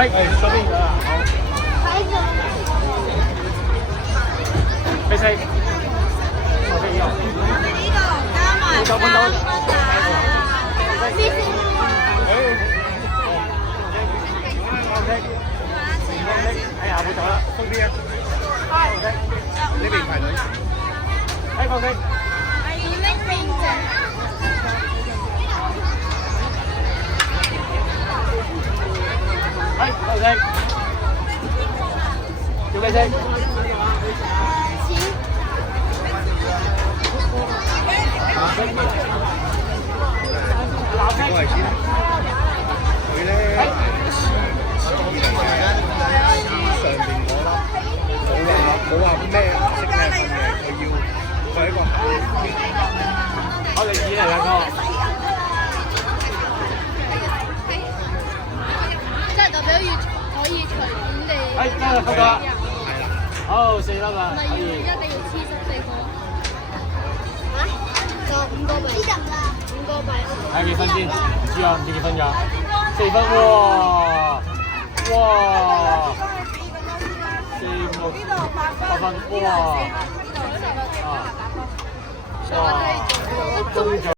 嗰邊㗎啦，好。飛四，我飛呢個。呢個加埋加乜蛋啊？哎呀，冇走啦，鬆啲啊！放聲，呢邊排隊。哎，放聲。係拎邊隻？哎，放聲。叫咩聲？我係先，佢咧當然係上邊嗰粒冇話咩顏色咩嘅，佢要佢一個我哋紙嚟㗎哥。即係代表要可以隨便地。哎，得啦，夠啦。係啦。好，4粒啦，可以。一定要黐14個。就5個幣。5個幣。睇幾分先？唔知啊，唔知幾分㗎。4分喎！哇！4、6、8分，哇！啊！哇！